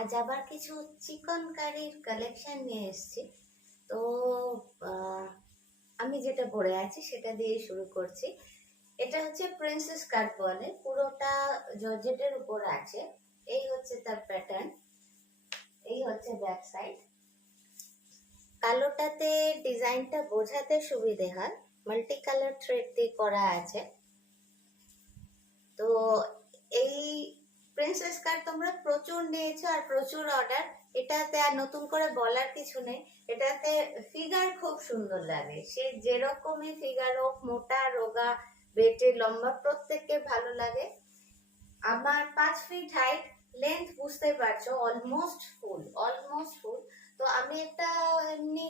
আজ আবার কিছু চিকন কারির কালেকশন নিয়ে এসেছি। তো আমি যেটা পরে আছি সেটা দিয়ে শুরু করছি। এটা হচ্ছে প্রিন্সেস কাট বলে, পুরোটা জর্জেটের উপর আছে। এই হচ্ছে তার প্যাটার্ন, এই হচ্ছে ব্যাক সাইড। কালোটাতে ডিজাইনটা বোঝাতে সুবিধে হয়, মাল্টি কালার থ্রেড দিয়ে করা আছে। তো এই প্রিন্সেস কাট তোমরা প্রচুর নিয়েছো আর প্রচুর অর্ডার। এটাতে আর নতুন করে বলার কিছু নেই। এটাতে ফিগার খুব সুন্দর লাগে, সে যেরকমই ফিগার হোক, মোটা রোগা বেটে লম্বা, প্রত্যেককে ভালো লাগে। আমার 5 ফিট হাইট, লেন্থ বুঝতে পারছো অলমোস্ট ফুল, অলমোস্ট ফুল। তো আমি একটা এমনি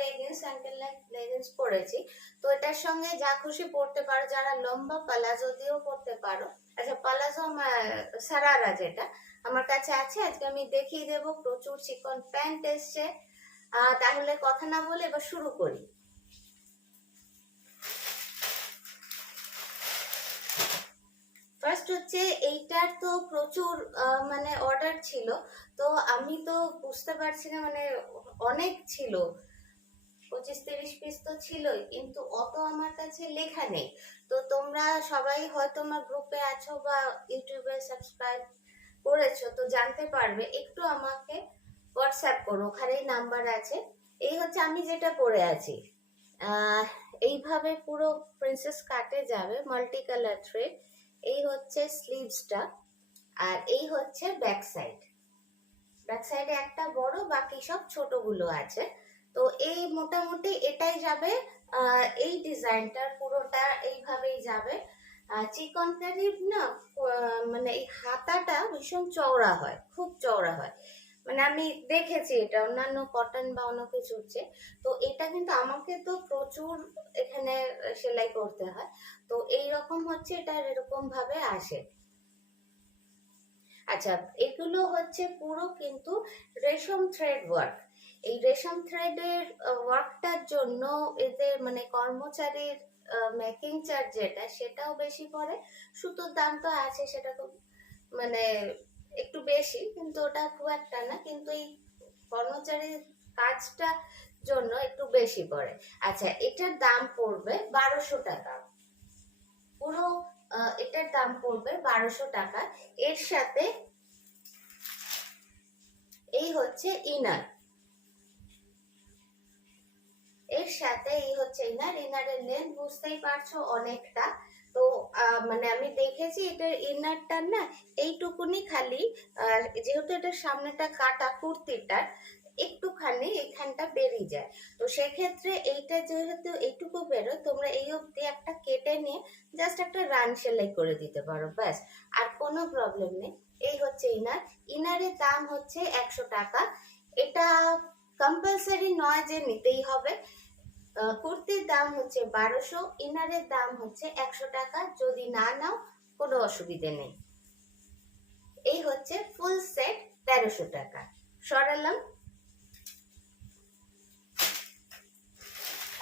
লেগিংস, অ্যাঙ্কেল লেগিংস পরেছি। তো এটার সঙ্গে যা খুশি পরতে পারো, যারা লম্বা পালাজো দিয়েও পরতে পারো। আচ্ছা, পালাজো সারারা যেটা আমার কাছে আছে, আজকে আমি দেখিয়ে দেবো। প্রচুর চিকন প্যান্ট এসছে। তাহলে কথা না বলে এবার শুরু করি। ফার্স্ট হচ্ছে এইটার তো প্রচুর মানে অর্ডার ছিল। তো আমি তো বুঝতে পারছি না, মানে অনেক ছিল, 25-30 পিস তো ছিলই, কিন্তু অত আমার কাছে লেখা নেই। তো তোমরা সবাই হয়তো আমার গ্রুপে আছো বা ইউটিউবে সাবস্ক্রাইব করেছো, তো জানতে পারবে। একটু আমাকে হোয়াটসঅ্যাপ করো, ওখানেই নাম্বার আছে। এই হচ্ছে আমি যেটা পরে আছি। এইভাবে পুরো প্রিন্সেস কাটে যাবে, মাল্টি কালার থ্রেড। এই হচ্ছে স্লিভসটা, আর এই হচ্ছে ব্যাক সাইড। ব্যাক সাইডে একটা বড়, বাকি সব ছোটগুলো আছে। তো এই মোটামুটি এটাই যাবে। এই ডিজাইনটার পুরোটা এইভাবেই যাবে। চিকন কারির না, মানে এই হাতাটা ভীষণ চওড়া হয়, খুব চওড়া হয়। মানে আমি দেখেছি এটা অন্যান্য কটন বা অন্য কিছু হচ্ছে। তো এটা কিন্তু আমাকে তো প্রচুর এখানে সেলাই করতে হয়। তো এই রকম হচ্ছে, এটা এরকম ভাবে আসে। আচ্ছা, এগুলো হচ্ছে পুরো কিন্তু রেশম থ্রেড ওয়ার্ক। এই রেশম থ্রেডের ওয়ার্কটার জন্য এদের মানে কর্মচারীর মেকিং চার্জ যেটা, সেটাও বেশি পড়ে। সুতোর দাম তো আছে, সেটা তো মানে একটু বেশি, কিন্তু ওটা খুব একটা না। কিন্তু এই কর্মচারীর কাজটা জন্য একটু বেশি পড়ে। আচ্ছা, এটার দাম পড়বে 1200 টাকা। পুরো এটার দাম পড়বে 1200 টাকা। এর সাথে এই হচ্ছে ইনার, এর সাথে এই হচ্ছে ইনার। ইনারের লেন্থ বুঝতেই পারছো অনেকটা। তো মানে আমি দেখেছি এটার ইনারটা না এইটুকুনি খালি, যেহেতু এটার সামনেটা কাটা, কুর্তিটার একটুখানি এখানটা বেরিয়ে যায়। তো সেক্ষেত্রে এইটা যেহেতু এইটুকু বেরোয়, তোমরা এই অবধি একটা কেটে নিয়ে জাস্ট একটা রান সেলাই করে দিতে পারো, ব্যাস। আর কোনো প্রবলেম নেই। এই হচ্ছে ইনার। ইনারের দাম হচ্ছে 100 টাকা। এটা কম্পালসারি নয় যে নিতেই হবে। কুর্তির দাম হচ্ছে 1200, ইনারের দাম হচ্ছে 100 টাকা। যদি না নাও কোনো অসুবিধে নেই। এই হচ্ছে ফুল সেট 1300 টাকা। সরালাম।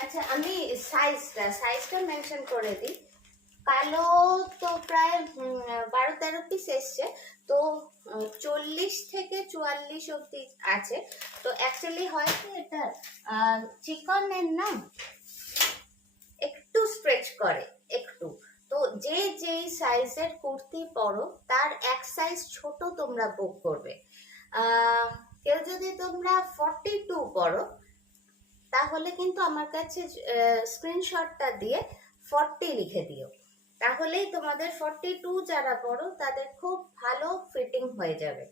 আচ্ছা, আমি সাইজটা মেনশন করে দিই। কালো তো প্রায় 12-13 পিস এসছে। তো 40 থেকে 44 অব্দি আছে। তো অ্যাকচুয়ালি হয় কি, এটা চিকনের না একটু স্ট্রেচ করে, একটু। তো যে যেই সাইজের কুর্তি পরো তার এক সাইজ ছোট তোমরা বুক করবে। কেউ যদি তোমরা 42 পরো, তাহলে কিন্তু আমার কাছে স্ক্রিনশটটা দিয়ে 40 লিখে দিও। তাহলেই তোমাদের 42 যারা পরো তাদের খুব ভালো ফিটিং হয়ে যাবে।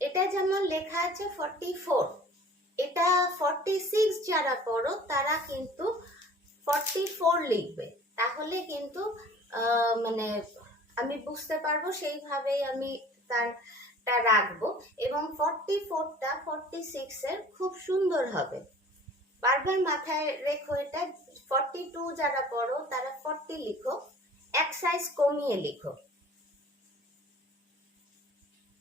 এটা যেমন লেখা আছে 44, এটা 46 যারা পড়ো তারা কিন্তু 44 লিখবে। তাহলে কিন্তু মানে আমি বুঝতে পারবো, সেইভাবেই আমি তারটা রাখবো। এবং 44টা 46 এর খুব সুন্দর হবে। বারবার মাথায় রেখো এটা। 42 যারা পড়ো তারা 40 লিখো, এক সাইজ কমিয়ে লিখো।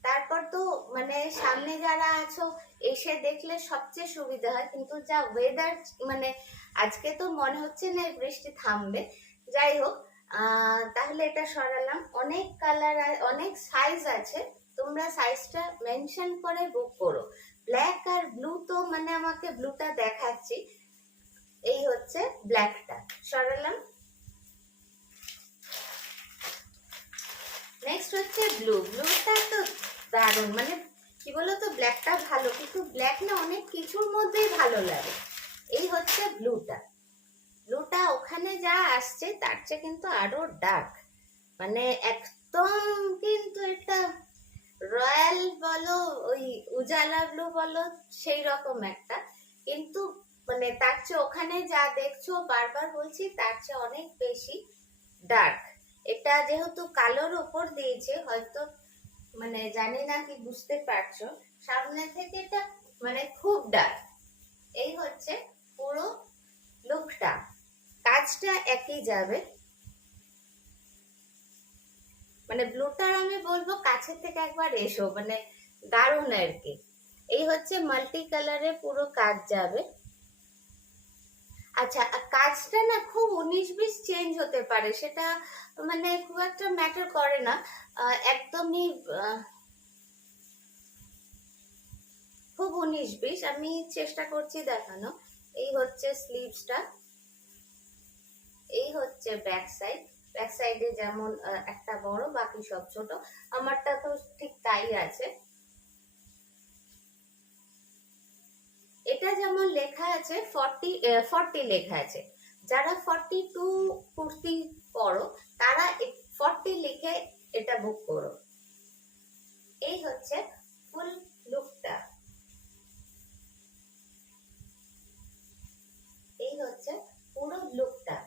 তারপর তো মানে সামনে যারা আছো এসে দেখলে সবচেয়ে সুবিধা হয়। কিন্তু যা ওয়েদার, মানে আজকে তো মনে হচ্ছে না বৃষ্টি থামবে। যাই হোক, তাহলে এটা সরালাম। অনেক কালার, অনেক সাইজ আছে, তোমরা সাইজটা মেনশন করে বুক করো। ব্ল্যাক আর ব্লু তো মানে আমাকে ব্লুটা দেখাচ্ছি, এই হচ্ছে ব্ল্যাকটা, সরালাম। নেক্সট হচ্ছে ব্লু। ব্লুটা তো দারুণ, মানে কি বলতো, ব্ল্যাকটা ভালো, কিন্তু ব্ল্যাক না অনেক কিছুর মধ্যেই ভালো লাগে। এই হচ্ছে ব্লুটা। ব্লুটা ওখানে যা আসছে তার চেয়ে কিন্তু আরো ডার্ক, মানে একদম কিন্তু এটা রয়্যাল বলো, ওই উজালা ব্লু বলো, সেই রকম একটা, কিন্তু মানে তার চেয়ে ওখানে যা দেখছো, বারবার বলছি, তার চেয়ে অনেক বেশি ডার্ক। এটা যেহেতু কালোর ওপর দিয়েছে, হয়তো মানে জানি না কি বুঝতে পারছো, সামনে থেকে এটা মানে খুব ডার্ক। এই হচ্ছে পুরো লুকটা, কাজটা একই যাবে, মানে ব্লুটার আমি বলবো কাছের থেকে একবার এসো, মানে দারুণ আর কি। এই হচ্ছে মাল্টি কালারে পুরো কাজ যাবে। আচ্ছা, কাজটা না খুব 19-20 চেঞ্জ হতে পারে, সেটা মানে খুব একটা ম্যাটার করে না, একদমই খুব 19-20 আমি চেষ্টা করছি দেখানো। এই হচ্ছে স্লিভসটা, এই হচ্ছে ব্যাক সাইড। ব্যাক সাইডে যেমন একটা বড়, বাকি সব ছোট, আমারটা তো ঠিক তাই আছে। এটা যেমন লেখা আছে 40 লেখা আছে, যারা 42 কুর্তি পরো তারা 40 লিখে এটা বুক করো। এই হচ্ছে ফুল লুকটা, এই হচ্ছে পুরো লুকটা।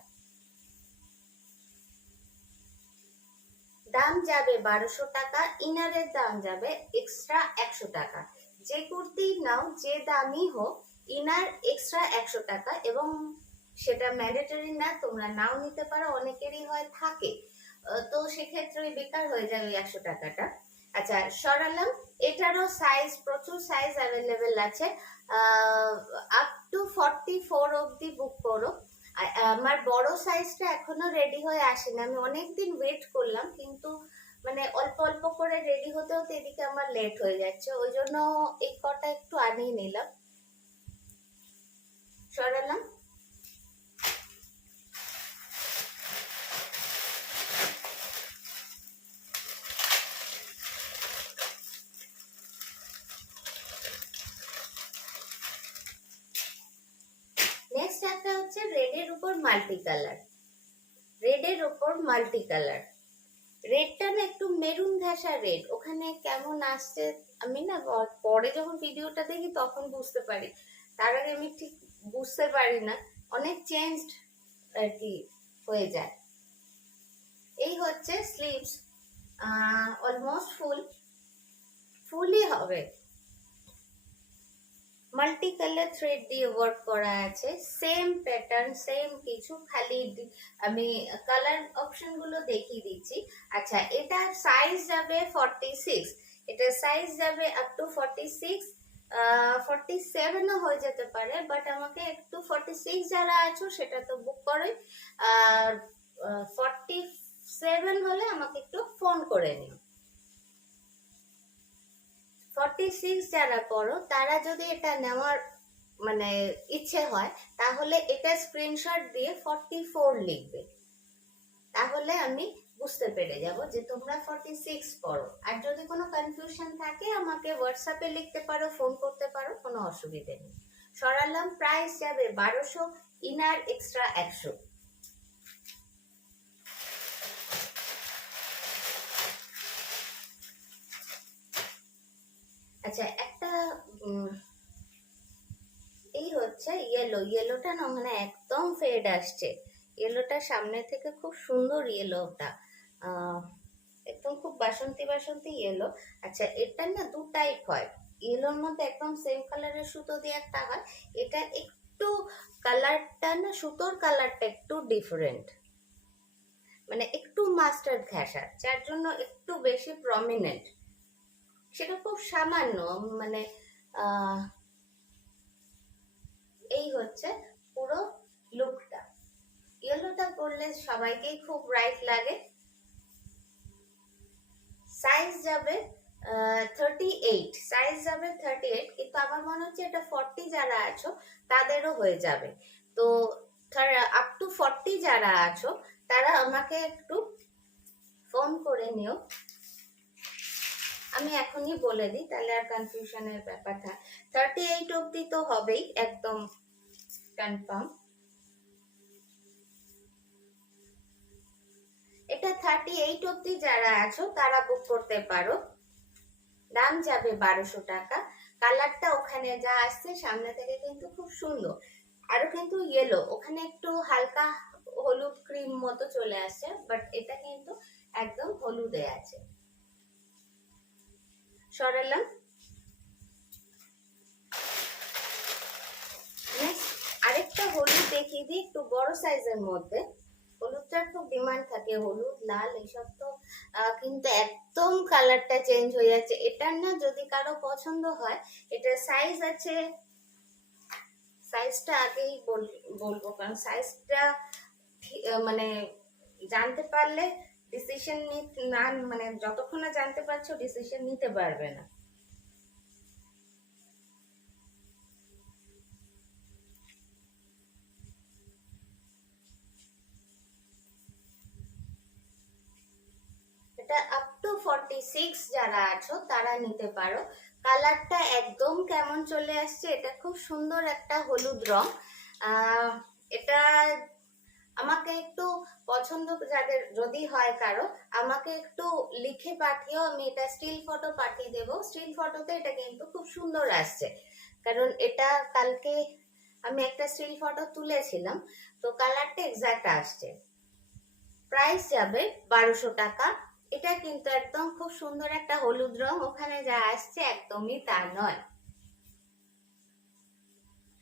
দাম যাবে 1200 টাকা, ইনারের দাম যাবে এক্সট্রা 100 টাকা। যে কুর্তি নাও, যে দামই হোক, ইনার এক্সট্রা 100 টাকা, এবং সেটা ম্যান্ডেটরি না, তোমরা নাও নিতে পারো, অনেকেরই হয় থাকে, তো সেক্ষেত্রে বেকার হয়ে যাবে 100 টাকাটা। আচ্ছা, সরালাম। এটারও সাইজ, প্রচুর সাইজ অ্যাভেলেবেল আছে, আপ টু 44 অবধি বুক করো। আমার বড় সাইজটা এখনো রেডি হয়ে আসেনি, আমি অনেকদিন ওয়েট করলাম, কিন্তু মানে অল্প অল্প করে রেডি হতে হতে এদিকে আমার লেট হয়ে যাচ্ছে, ওই জন্য এই কটা একটু আনিয়ে নিলাম, সরালাম। নেক্সট একটা হচ্ছে রেডের উপর মাল্টি কালার। রেডের উপর মাল্টি কালার, রেডটা না একটু মেরুন ঘাসা রেড, ওখানে কেমন আসছে আমি না পরে যখন ভিডিওটা দেখি তখন বুঝতে পারি, তার আগে আমি ঠিক বুঝতে পারি না, অনেক চেঞ্জড আর কি হয়ে যায়। এই হচ্ছে স্লিভস, অলমোস্ট ফুলই হবে, মাল্টি কালার থ্রেড দিয়ে ওয়ার্ক করা আছে, সেম প্যাটার্ন, সেম কিছু, খালি আমি কালার অপশন গুলো দেখিয়ে দিচ্ছি। আচ্ছা, এটা সাইজ যাবে 46, এটা সাইজ যাবে আপ টু 46, 47ও হয়ে যেতে পারে, বাট আমাকে একটু 46 যারা আছো সেটা তো বুক করে, আর 47 হলে আমাকে একটু ফোন করে নিও। 46 যারা পড়ো তারা যদি এটা নেওয়ার মানে ইচ্ছে হয়, তাহলে এটা স্ক্রিনশট দিয়ে 44 লিখবে, তাহলে আমি বুঝতে পেরে যাব যে তোমরা 46 পড়ো। আর যদি কোনো কনফিউশন থাকে আমাকে হোয়াটসঅ্যাপে লিখতে পারো, ফোন করতে পারো, কোনো অসুবিধে নেই। সরালাম। প্রাইস যাবে 1200, ইনার এক্সট্রা 100। আচ্ছা, একটা এই হচ্ছে ইয়েলো। ইয়েলোটা না মানে একদম ফেড আসছে, ইয়েলোটা সামনে থেকে খুব সুন্দর, ইয়েলোটা একদম খুব বাসন্তী বাসন্তী ইয়েলো। আচ্ছা, এটা না দু টাইপ হয়, ইয়েলোর মধ্যে একদম সেম কালারের সুতো দিয়ে একটা হয়, এটা একটু কালারটা না, সুতোর কালারটা একটু ডিফারেন্ট, মানে একটু মাস্টার্ড ঘেঁষা, যার জন্য একটু বেশি প্রমিনেন্ট, সেটা খুব সামান্য, মানে এই হচ্ছে পুরো লুকটা। ইয়েলোটা পরলে সবাইকেই খুব ব্রাইট লাগে। সাইজ যাবে 38, সাইজ যাবে 38, কিন্তু আমার মনে হচ্ছে এটা 40 যারা আছো তাদেরও হয়ে যাবে। তো আপ টু 40 যারা আছো তারা আমাকে একটু ফোন করে নিও, আমি এখনই বলে দিই, তাহলে আর কনফিউশনের ব্যাপারটা। 38 অবধি তো হবেই, একদম কনফার্ম। এটা 38 অবধি যারা আছো তারা বুক করতে পারো। দাম যাবে 1200 টাকা। কালারটা ওখানে যা আসছে সামনে থেকে কিন্তু খুব সুন্দর, আরো কিন্তু ইয়েলো, ওখানে একটু হালকা হলুদ ক্রিম মতো চলে আসছে, বাট এটা কিন্তু একদম হলুদে আছে। সরালাম। আরেকটা হলুদ দেখিয়ে দিই, একটু বড় সাইজের মধ্যে। হলুদটার খুব ডিমান্ড থাকে, হলুদ লাল এইসব তো, কিন্তু একদম কালারটা চেঞ্জ হয়ে যাচ্ছে। এটার না যদি কারো পছন্দ হয়, এটার সাইজ আছে, সাইজটা আগেই বলবো, কারণ সাইজটা মানে জানতে পারলে ডিসিশন না, মানে যতক্ষণ না জানতে পারছো ডিসিশন নিতে পারবে না। এটা আপ টু 46 যারা আছো তারা নিতে পারো। কালারটা একদম কেমন চলে আসছে, এটা খুব সুন্দর একটা হলুদ রং। এটা আমাকে একটু পছন্দ যাদের যদি হয় কারো, আমাকে একটু লিখে পাঠিও, আমি এটা স্টিল ফটো পাঠিয়ে দেবো। স্টিল ফটোতে এটা কিন্তু খুব সুন্দর আসছে, কারণ এটা কালকে আমি একটা স্টিল ফটো তুলেছিলাম, তো কালারটা এক্সাক্ট আসছে। প্রাইস যাবে 1200 টাকা। এটা কিন্তু একদম খুব সুন্দর একটা হলুদ রং, ওখানে যা আসছে একদমই তা নয়।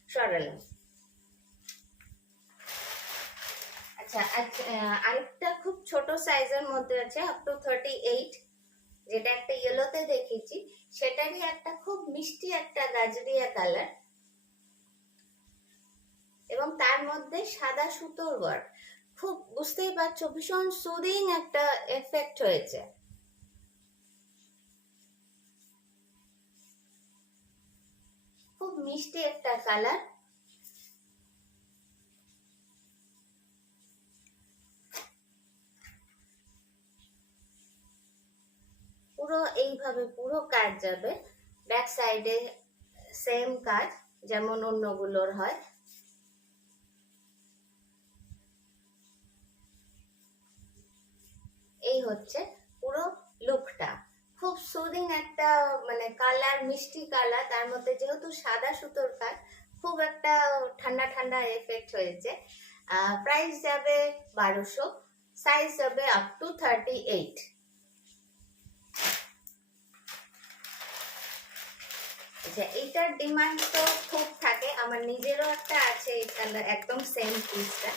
সরালাম। আচ্ছা, আরেকটা খুব ছোট সাইজের মধ্যে আছে আপ টু 38, যেটা একটা ইয়েলোতে দেখেছি, সেটারই একটা খুব মিষ্টি একটা গাজরিয়া কালার, এবং তার মধ্যে সাদা সুতোর ওয়ার্ক। খুব বুঝতেই পারছো ভীষণ সুদিং একটা এফেক্ট হয়েছে। খুব মিষ্টি একটা কালার। পুরো এইভাবে পুরো কাজ যাবে, ব্যাক সাইডে সেম কাজ যেমন অন্যগুলোর হয়। এই হচ্ছে পুরো লুকটা। খুব সুদিং একটা মানে কালার, মিষ্টি কালার, তার মধ্যে যেহেতু সাদা সুতোর কাজ, খুব একটা ঠান্ডা ঠান্ডা এফেক্ট হয়েছে। প্রাইস যাবে 1200, সাইজ যাবে আপ টু 38। আচ্ছা, এইটার ডিমান্ড তো খুব থাকে, আমার নিজেরও একটা আছে এই কালার, একদম সেম পিসটা,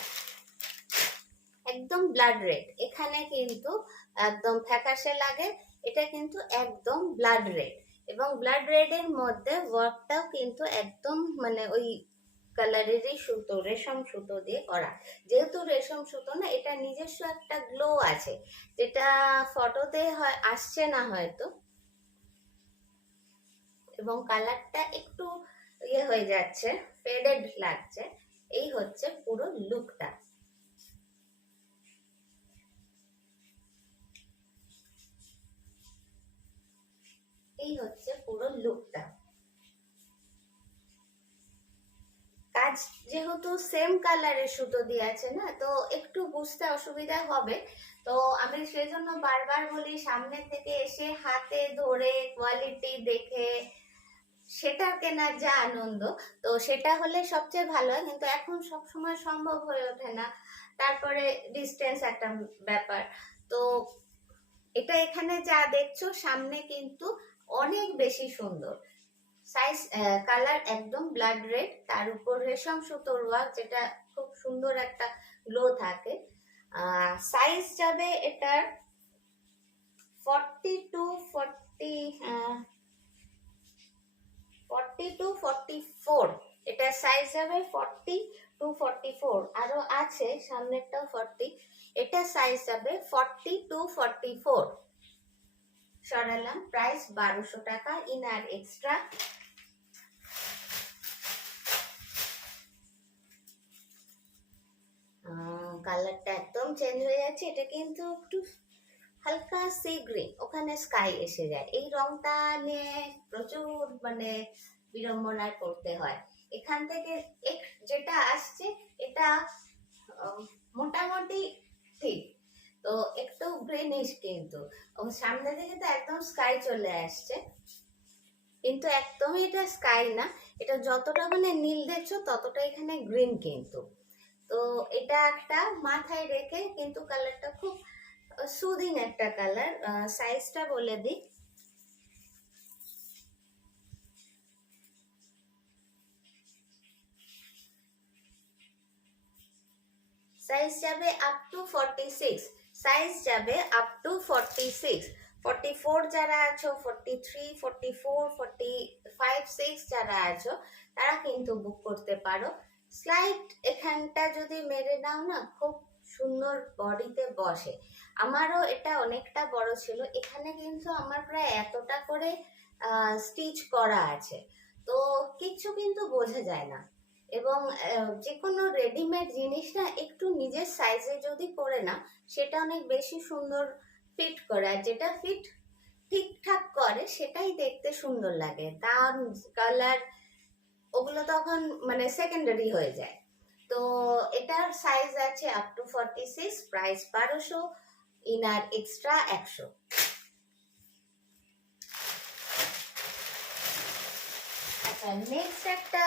একদম ব্লাড রেড। এখানে কিন্তু একদম ফ্যাকাশে লাগে, এটা কিন্তু একদম ব্লাড রেড, এবং ব্লাড রেড এর মধ্যে ওয়ার্কটাও কিন্তু একদম মানে ওই কালারেরই সুতো, রেশম সুতো দিয়ে করা। যেহেতু রেশম সুতো না, এটা নিজস্ব একটা গ্লো আছে, যেটা ফটোতে হয় আসছে না হয়তো, এবং কালারটা একটু ইয়ে হয়ে যাচ্ছে, ফেডেড লাগছে। এই হচ্ছে পুরো লুকটা। এই হচ্ছে পুরো লুকটা। কাজ যেহেতু সেম কালারের সুতো দিয়ে আছে না, তো একটু বুঝতে অসুবিধা হবে। তো আমি সেজন্য বারবার বলি, সামনে থেকে এসে হাতে ধরে কোয়ালিটি দেখে সেটা কেনার যা আনন্দ, তো সেটা হলে সবচেয়ে ভালো হয়, কিন্তু এখন সব সময় সম্ভব হয়ে ওঠে না, তারপরে ডিস্টেন্স একটা ব্যাপার। তো এটা এখানে যা দেখছো সামনে কিন্তু অনেক বেশি সুন্দর। সাইজ কালার একদম ব্লাড রেড, তার উপর রেশম সুতোর ওয়ার্ক, যেটা খুব সুন্দর একটা গ্লো থাকে। সাইজ যাবে এটার 40 টু 44, এটা সাইজ যাবে 40 to 44, আরো আছে সামনেরটাও 40, এটা সাইজ যাবে 40 to 44। সরালাম, প্রাইস 1200 টাকা, ইনার এক্সট্রা। কালারটা একদম চেঞ্জ হয়ে যাচ্ছে, এটা কিন্তু একটু হালকা সি গ্রিন, ওখানে স্কাই এসে যায়, এই রংটা নিয়ে প্রচুর মানে বিড়ম্বনায় পড়তে হয়। এখান থেকে যেটা আসছে এটা মোটামুটি ঠিক, তো একটু গ্রিনিশ, কিন্তু সামনে থেকে তো একদম স্কাই চলে আসছে, কিন্তু একদমই এটা স্কাই না, এটা যতটা মানে নীল দেখছো ততটা এখানে গ্রিন কিন্তু। তো এটা একটা মাথায় রেখে, কিন্তু কালারটা খুব সুদিং একটা কালার। সাইজটা বলে দিই, সাইজ যাবে আপ টু 46, সাইজ যাবে আপ টু 46। 44 যারা আছো, 43, 44, 45, 6 যারা আছো তারা কিন্তু বুক করতে পারো। স্লাইড এখানটা যদি মেরে নাও না, খুব সুন্দর বডিতে বসে। আমারও এটা অনেকটা বড় ছিল, এখানে কিন্তু আমার প্রায় এতটা করে স্টিচ করা আছে, তো কিচ্ছু কিন্তু বোঝা যায় না। এবং যে কোনো রেডিমেড জিনিস না একটু নিজের সাইজে যদি করে না, সেটা অনেক বেশি সুন্দর ফিট করে, আর যেটা ফিট ঠিকঠাক করে সেটাই দেখতে সুন্দর লাগে, দাম কালার ওগুলো তখন মানে সেকেন্ডারি হয়ে যায়। তো এটার সাইজ আছে up to 46, price 1200, inner extra 100। আচ্ছা, নেক্সট একটা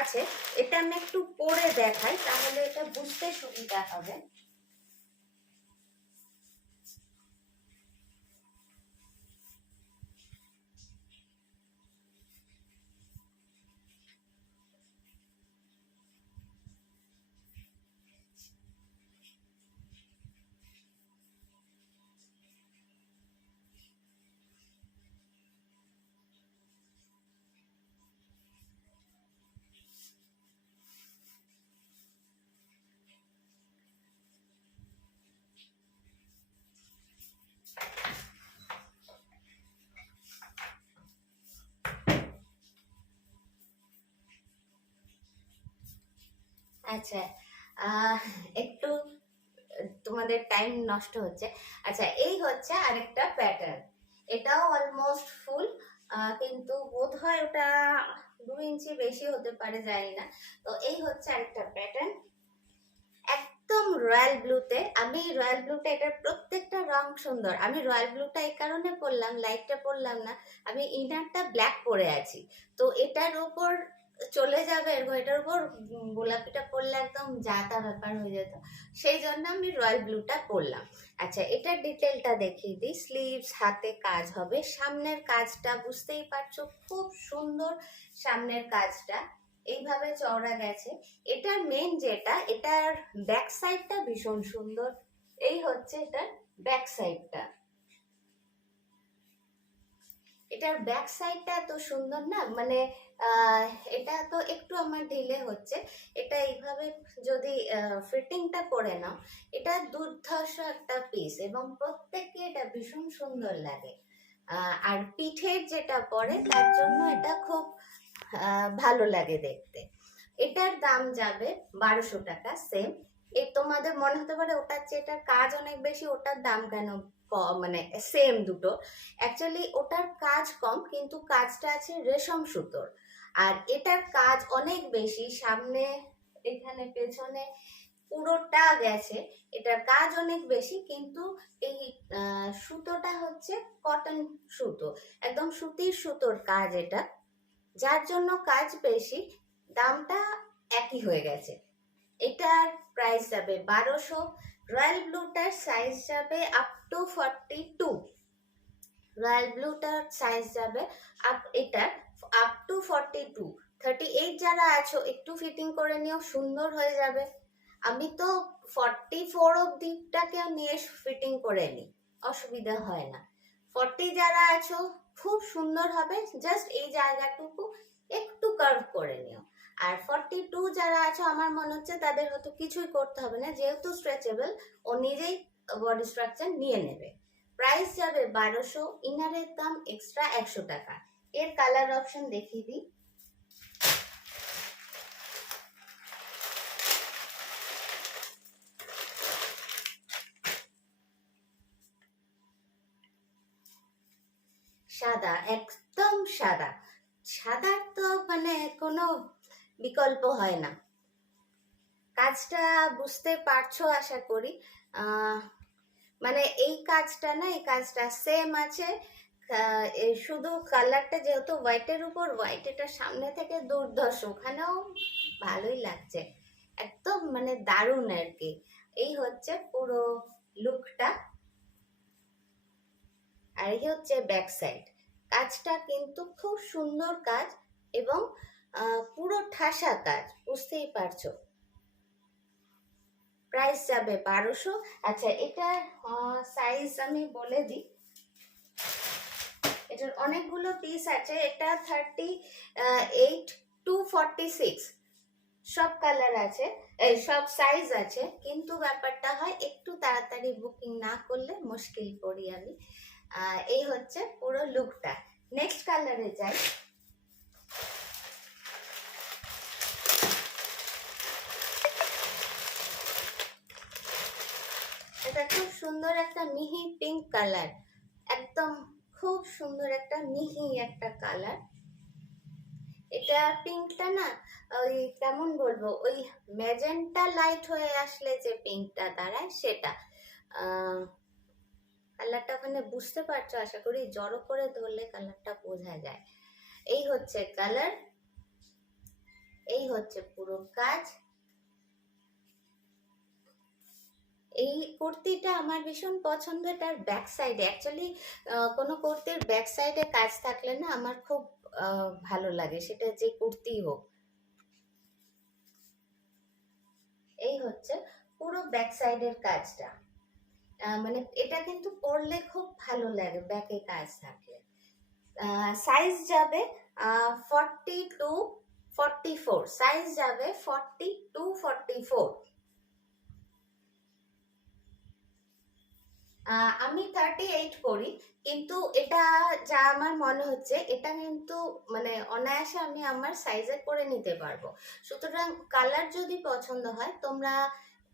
আছে, এটা আমি একটু পরে দেখাই, তাহলে এটা বুঝতে সুবিধা হবে। আচ্ছা, একটু তোমাদের টাইম নষ্ট হচ্ছে। আচ্ছা, এই হচ্ছে আরেকটা প্যাটার্ন, এটাও অলমোস্ট ফুল, কিন্তু বোধ হয় ওটা 2 ইঞ্চি বেশি হতে পারে, জানি না। তো এই হচ্ছে আরেকটা প্যাটার্ন, একদম রয়্যাল ব্লুতে। আমি রয়্যাল ব্লুটা, এটার প্রত্যেকটা রং সুন্দর। আমি রয়্যাল ব্লুটা এই কারণে পরলাম, লাইটটা পরলাম না, আমি ইনারটা ব্ল্যাক পরে আছি, তো এটার উপর চলে যাবে, এবং এটার উপর গোলাপিটা পরলে একদম যা তা ব্যাপার হয়ে যেত, সেই জন্য আমি রয়্যাল ব্লুটা পরলাম। আচ্ছা, এটার ডিটেলটা দেখিয়ে দিই। স্লিভস, হাতে কাজ হবে, সামনের কাজটা বুঝতেই পারছো খুব সুন্দর, সামনের কাজটা এইভাবে চওড়া গেছে। এটার মেন যেটা, এটার ব্যাক সাইডটা ভীষণ সুন্দর, এই হচ্ছে এটার ব্যাক সাইডটা। এটার ব্যাক সাইডটা এত সুন্দর না, মানে এটা তো একটু আমার ঢিলে হচ্ছে, এটা এইভাবে যদি ফিটিংটা করে নাও, এটা দুর্ধর্ষ একটা পিস, এবং প্রত্যেককে এটা ভীষণ সুন্দর লাগে। আর পিঠের যেটা পরে তার জন্য এটা খুব ভালো লাগে দেখতে। এটার দাম যাবে 1200 টাকা, সেম। তোমাদের মনে হতে পারে ওটার চেয়ে এটার কাজ অনেক বেশি, ওটার দাম কেন মানে সেম দুটো, অ্যাকচুয়ালি ওটার কাজ কম, কিন্তু কাজটা আছে রেশম সুতোর, আর এটার কাজ অনেক বেশি, সামনে এখানে পেছনে পুরোটা গেছে, এটার কাজ অনেক বেশি, কিন্তু এই সুতোটা হচ্ছে কটন সুতো, একদম সুতির সুতোর কাজ এটা, যার জন্য কাজ বেশি, দামটা একই হয়ে গেছে। এটার প্রাইস যাবে 1200। রয়্যাল ব্লুটার সাইজ যাবে আপ টু 42, রয়্যাল ব্লুটার সাইজ যাবে এটার আপ টু 42। 38 যারা আছো একটু ফিটিং করে নিও, সুন্দর হয়ে যাবে। আমি তো 44 অব্দিটাকে নিয়ে ফিটিং করে নিই, অসুবিধা হয় না। 40 যারা আছো খুব সুন্দর হবে, জাস্ট এই জায়গাটুকু একটু কার্ভ করে নিও। আর 42 যারা আছো আমার মনে হচ্ছে তাদের হয়তো কিছুই করতে হবে না, যেহেতু স্ট্রেচেবল ও নিজেই বডি স্ট্রাকচার নিয়ে নেবে। প্রাইস যাবে 1200, ইনারের দাম এক্সট্রা 100 টাকা। এর কালার অপশন দেখিয়ে দিই। সাদা, একদম সাদা। সাদার তো মানে কোনো বিকল্প হয় না। কাজটা বুঝতে পারছো আশা করি। মানে এই কাজটা না, এই কাজটা সেম আছে, শুধু কালারটা যেহেতু হোয়াইটের উপর, হোয়াইট এটা সামনে থেকে দুর্ধর্ষ, ওখানেও ভালোই লাগছে, একদম মানে দারুণ আর কি। এই হচ্ছে পুরো লুকটা, আর এই হচ্ছে ব্যাক সাইড। কাজটা কিন্তু খুব সুন্দর কাজ এবং পুরো ঠাসা কাজ, বুঝতেই পারছো। প্রাইস যাবে 1200। আচ্ছা, এটা সাইজ আমি বলে দিই, এটার অনেকগুলো পিস আছে। এটা 38 to 46 সব কালার আছে, সব সাইজ আছে, কিন্তু ব্যাপারটা হয় একটু তাড়াতাড়ি বুকিং না করলে মুশকিল করি আমি। এই হচ্ছে পুরো লুকটা। নেক্সট কালারে যাই। এটা খুব সুন্দর একটা মিহি পিঙ্ক কালার, একদম খুব সুন্দর একটা মিহি একটা কালার। এটা পিঙ্কটা না, ওই কেমন বলবো, ওই ম্যাজেন্টা লাইট হয়ে আসলে যে পিঙ্কটা দাঁড়ায় সেটা। কালারটা ওখানে বুঝতে পারছো আশা করি, জড়ো করে ধরলে কালারটা বোঝা যায়। এই হচ্ছে কালার, এই হচ্ছে পুরো কাজ। এই কুর্তিটা আমার ভীষণ পছন্দ। এটার ব্যাক সাইডে অ্যাকচুয়ালি কোনো কুর্তির ব্যাক সাইডে কাজ থাকলে না আমার খুব ভালো লাগে, সেটা যে কুর্তি হোক। এই হচ্ছে পুরো ব্যাক সাইডের কাজটা, মানে এটা কিন্তু পরলে খুব ভালো লাগে ব্যাকে কাজ থাকলে। সাইজ যাবে 40 to 44, সাইজ যাবে 40 to 44। আমি 38 করি, কিন্তু এটা যা আমার মনে হচ্ছে এটা কিন্তু মানে অনায়াসে আমি আমার সাইজে করে নিতে পারবো। সুতরাং কালার যদি পছন্দ হয় তোমরা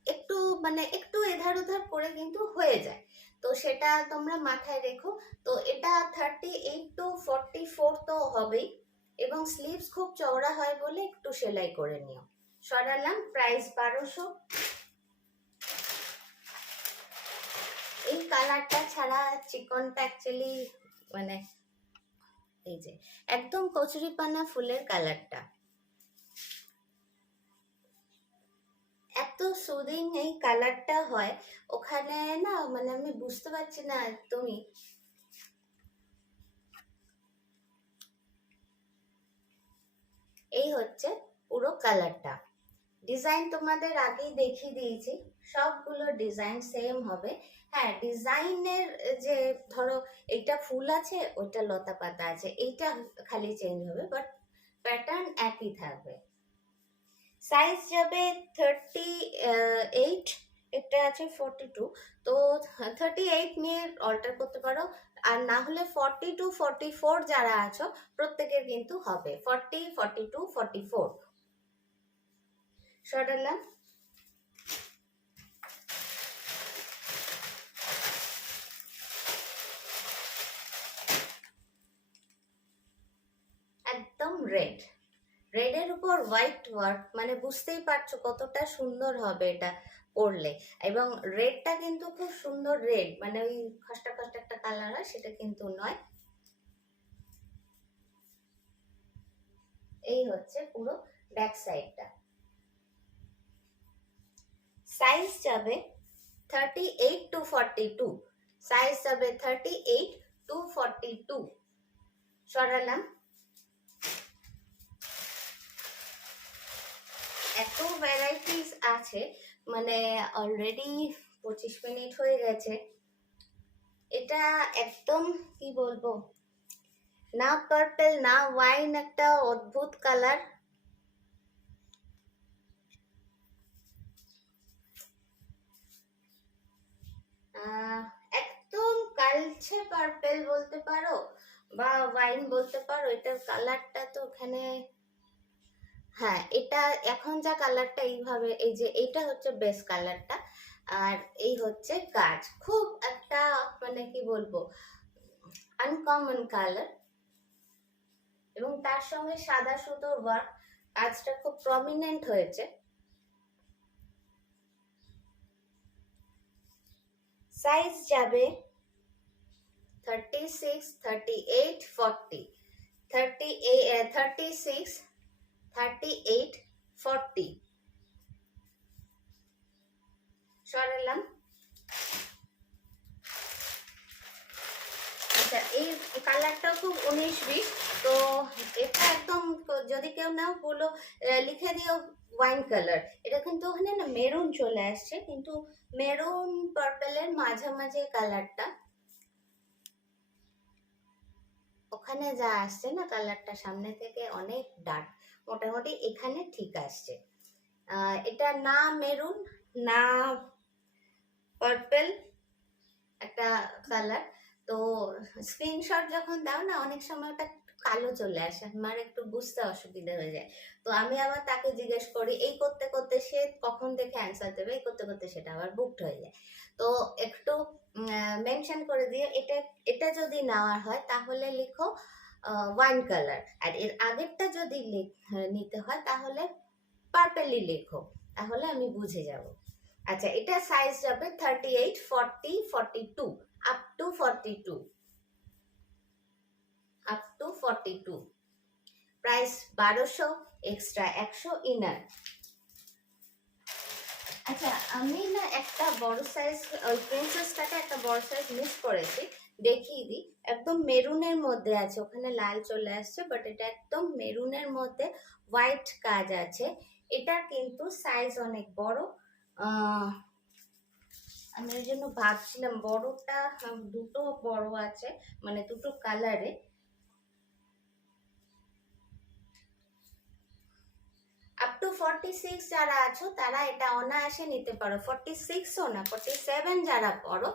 একটু মানে একটু এধার ওধার করে কিন্তু হয়ে যায়, তো সেটা তোমরা মাথায় রেখো। তো এটা 38 to 44 তো হবেই, এবং স্লিভস খুব চওড়া হয় বলে একটু সেলাই করে নিও। সরালাম, প্রাইস 1200। এই কালারটা ছাড়া চিকনটা অ্যাকচুয়ালি মানে এই যে একদম কচুরিপানা ফুলের কালারটা, এত সুদিং এই কালারটা হয় ওখানে না, মানে আমি বুঝতে পারছি না একদমই। এই হচ্ছে পুরো কালারটা। ডিজাইন তোমাদের আগেই দেখিয়ে দিয়েছি, সবগুলো ডিজাইন সেম হবে। হ্যাঁ, ডিজাইনের যে ধরো এইটা ফুল আছে, ওইটা লতা পাতা আছে, এইটা খালি চেঞ্জ হবে, বাট প্যাটার্ন একই থাকবে। সাইজ যাবে 38, একটা আছে 42, তো 38 নিয়ে অল্টার করতে পারো, আর না হলে 40 to 44 যারা আছো প্রত্যেকের কিন্তু হবে 40, 42, 44। সরালাম। একদম রেড, রেডের উপর হোয়াইট ওয়ার্ক, মানে বুঝতেই পারছো কতটা সুন্দর হবে এটা পরলে। এবং রেডটা কিন্তু খুব সুন্দর রেড, মানে ওই খসটা খসটা একটা কালার হয় সেটা কিন্তু নয়। এই হচ্ছে পুরো ব্যাক সাইডটা। সাইজ যাবে 38 to 42, সাইজ যাবে 38 to 42। সরালাম। এত ভ্যারাইটিস আছে, মানে অলরেডি 25 মিনিট হয়ে গেছে, এটা একদম কি বলবো, না পার্পল না ওয়াইন, একটা অদ্ভুত কালার। একদম কালচে পার্পল বলতে পারো বা ওয়াইন বলতে পারো। এটার কালারটা তো ওখানে, হ্যাঁ এটা এখন যা কালারটা এইভাবে, এই যে এইটা হচ্ছে বেস কালারটা, আর এই হচ্ছে কাজ, খুব একটা মানে কি বলবো আনকমন কালার, এবং তার সঙ্গে সাদা সুতোর ওয়ার্ক, কাজটা খুব প্রমিনেন্ট হয়েছে। সাইজ যাবে 36, 38, 40, 36, 38, 40 সরালাম। আচ্ছা এই কালারটাও খুব 19-20, তো এটা একদম যদি কেউ নাও বলো লিখে দিও ওয়াইন কালার। এটা কিন্তু ওখানে না মেরুন চলে আসছে, কিন্তু মেরুন পার্পেলের মাঝামাঝি কালারটা, ওখানে যা আসছে না কালারটা সামনে থেকে অনেক ডার্ক, মোটামুটি এখানে ঠিক আসছে। এটা না মেরুন না পার্পেল একটা কালার। তো স্ক্রিনশট যখন দাও না অনেক সময় ওটা কালো চলে আসে, আমার একটু বুঝতে অসুবিধা হয়ে যায়। তো আমি আবার তাকে জিজ্ঞেস করি, এই করতে করতে সে কখন দেখে অ্যান্সার দেবে, এই করতে করতে সেটা আবার বুকড হয়ে যায়। তো একটু মেনশন করে দিয়ে এটা, এটা যদি নেওয়ার হয় তাহলে লিখো ওয়াইন কালার, আর এর আগেরটা যদি নিতে হয় তাহলে পার্পেলি লেখো, তাহলে আমি বুঝে যাব। আচ্ছা এটা সাইজ যাবে 38, 40, 42, up to 42, up to 42। Price 1200, extra 100 inner. আচ্ছা আমি না একটা বড় সাইজ, ওই প্রিন্সেসটাকে একটা বড় সাইজ মিস করেছি, দেখিয়ে দিই। একদম মেরুনের মধ্যে আছে, ওখানে লাল চলে আসছে, বাট এটা একদম মেরুনের মধ্যে হোয়াইট কাজ আছে। এটা কিন্তু সাইজ অনেক বড়, আমি ওই জন্য ভাবছিলাম বড়টা, দুটো বড় আছে মানে দুটো কালারে। আপ টু 46 যারা আছো তারা এটা অনায়াসে নিতে পারো, 46ও না 47 যারা পড়ো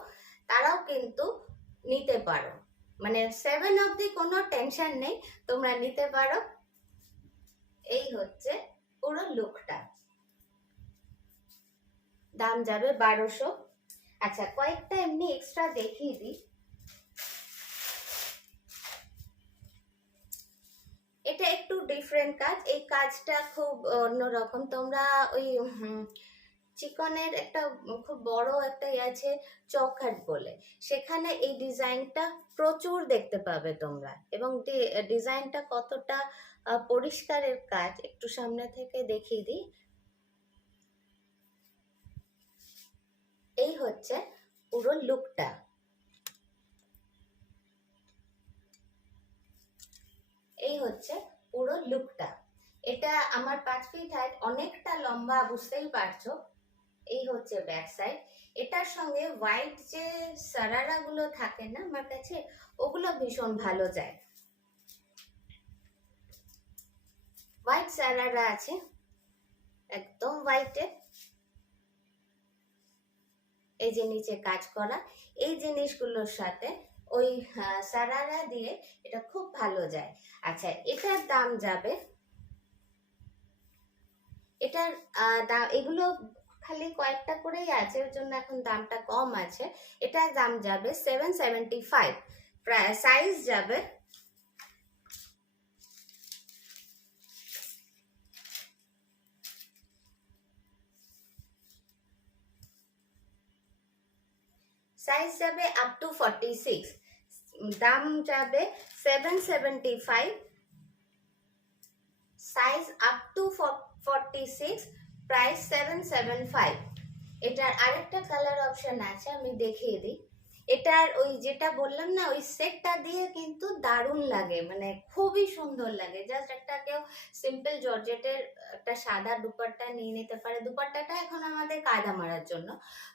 তারাও কিন্তু নিতে পারো, মানে 7 অবধি কোনো টেনশন নেই, তোমরা নিতে পারো। এই হচ্ছে পুরো লুকটা, দাম যাবে 1200। আচ্ছা কয়েকটা এমনি এক্সট্রা দেখিয়ে দিই। এটা একটু ডিফারেন্ট কাজ, এই কাজটা খুব অন্যরকম। তোমরা ওই চিকনের একটা খুব বড় একটা আছে চৌকাট বলে, সেখানে এই ডিজাইনটা প্রচুর দেখতে পাবে তোমরা, এবং ডিজাইনটা কতটা পরিষ্কারের কাজ একটু সামনে থেকে দেখিয়ে দিই। এই হচ্ছে পুরো লুকটা, এই হচ্ছে পুরো লুকটা। এটা আমার 5 ফিট হাইট, অনেকটা লম্বা, বুঝতেই পারছো। এই হচ্ছে ব্যাক সাইড। এটার সঙ্গে হোয়াইট যে সারারা গুলো থাকে না আমার কাছে, ওগুলো ভীষণ ভালো যায়। হোয়াইট সারারা আছে, একদম হোয়াইটে, এই যে নিচে কাজ করা, এই জিনিসগুলোর সাথে ওই সারারা দিয়ে এটা খুব ভালো যায়। আচ্ছা এটার দাম যাবে, এটার দাম, এগুলো খালি কয়েকটা করেই আছে ওর জন্য এখন দামটা কম আছে। এটার দাম যাবে 775, সাইজ যাবে সাইজ যাবে আপ টু 46, দাম যাবে 775, সাইজ আপ টু 46, প্রাইস 775। এটার আরেকটা কালার অপশন আছে, আমি দেখিয়ে দিই। এটার ওই যেটা বললাম না, ওই সেটটা দিয়ে কিন্তু দারুণ লাগে, মানে খুবই সুন্দর লাগে। জাস্ট একটা কেউ সিম্পল জর্জেটের একটা সাদা দুপাট্টা নিয়ে নিতে পারে। দুপাট্টাটা এখন আমাদের কায়দা মারার জন্য,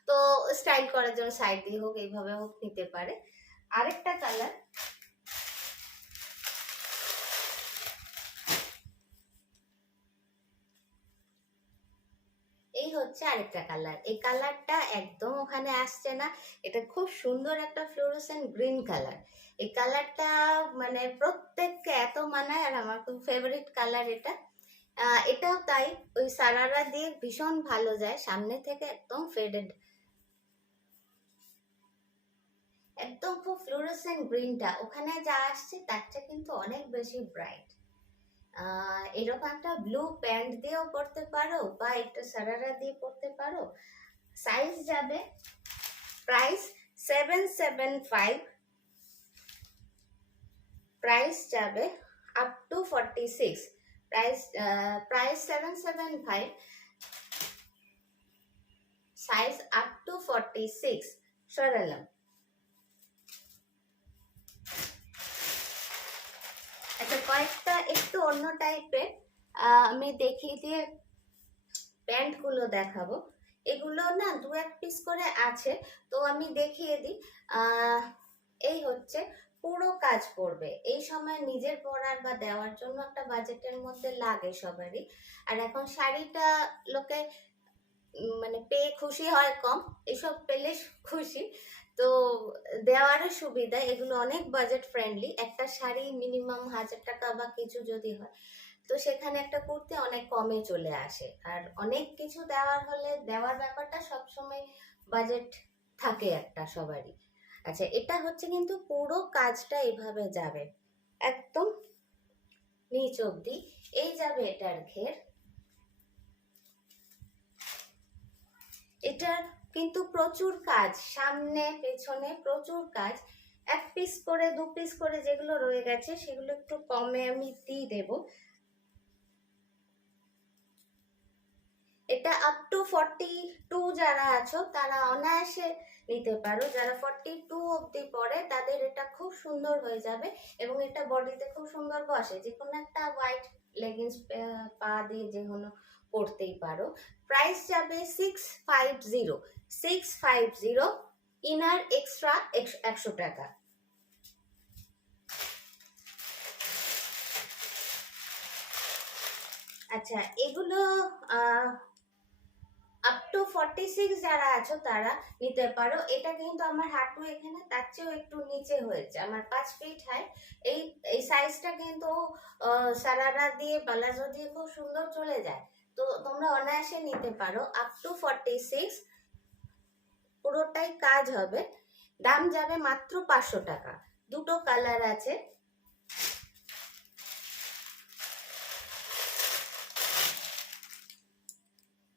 তো স্টাইল করার জন্য সাইড দিয়ে হোক এইভাবে হোক নিতে পারে। আরেকটা কালার, এই হচ্ছে আরেকটা কালার। এই কালারটা একদম ওখানে আসছে না, এটা খুব সুন্দর একটা ফ্লোরোসেন্ট গ্রিন কালার। এই কালারটা মানে প্রত্যেককে এত মানায়, আর আমার খুব ফেভারিট কালার এটা। এটাও তাই, ওই সারারা দিয়ে ভীষণ ভালো যায়, সামনে থেকে একদম ফেডেড, একদম খুব ফ্লোরোসেন্ট গ্রিনটা ওখানে যা আসছে তার চেয়ে কিন্তু অনেক বেশি ব্রাইট। এরকম একটা ব্লু প্যান্ট দিয়েও পরতে পারো বা একটা সারারা দিয়ে পরতে পারো। সাইজ যাবে, প্রাইস 775, প্রাইস যাবে up to 46। Price 775, size up to 46 সরালাম। আচ্ছা, কয়েকটা একটু অন্য টাইপের আমি দেখিয়ে দিয়ে প্যান্টগুলো দেখাবো। এগুলো না দু এক পিস করে আছে, তো আমি দেখিয়ে দিই। এই হচ্ছে পুরো কাজ করবে, এই সময় নিজের পরার বা দেওয়ার জন্য একটা বাজেটের মধ্যে লাগে সবারই। আর এখন শাড়িটা লোকে মানে পেয়ে খুশি হয় কম, এসব পেলে খুশি, তো দেওয়ারও সুবিধা। এগুলো অনেক বাজেট ফ্রেন্ডলি, একটা শাড়ি মিনিমাম 1000 টাকা বা কিছু যদি হয়, তো সেখানে একটা কুর্তি অনেক কমে চলে আসে। আর অনেক কিছু দেওয়ার হলে দেওয়ার ব্যাপারটা সবসময় বাজেট থাকে একটা সবারই। আচ্ছা, এটা হচ্ছে কিন্তু পুরো কাজটা এভাবে যাবে একদম নিচ অব্দি, এই যাবে এটার ঘের। এটার কিন্তু প্রচুর কাজ, সামনে পেছনে প্রচুর কাজ। এক পিস করে দু পিস করে যেগুলো রয়ে গেছে সেগুলো একটু কমে আমি দিয়ে দেবো। এটা আপ টু 42 যারা আছো তারা অনায়াসে নিতে পারো। যারা 42 অব্দি পরে তাদের এটা খুব সুন্দর হয়ে যাবে, এবং এটা বডিতে খুব সুন্দর বসে। যে কোনো একটা হোয়াইট লেগিংস পা দিয়ে যে কোনো পরতেই পারো। প্রাইস যাবে 650, 650, ইনার এক্সট্রা 100 টাকা। আচ্ছা, এগুলো আপ টু 46 যারা আছো তারা নিতে পারো। এটা কিন্তু আমার হাঁটু এখানে, তার চেয়েও একটু নিচে হয়েছে, আমার 5 ফিট হাইট। এই এই সাইজটা কিন্তু সারারা দিয়ে পালাজো দিয়ে খুব সুন্দর চলে যায়, তো তোমরা অনায়াসে নিতে পারো। আপ টু 46 পুরোটাই কাজ হবে। দাম যাবে মাত্র 500 টাকা। দুটো কালার আছে।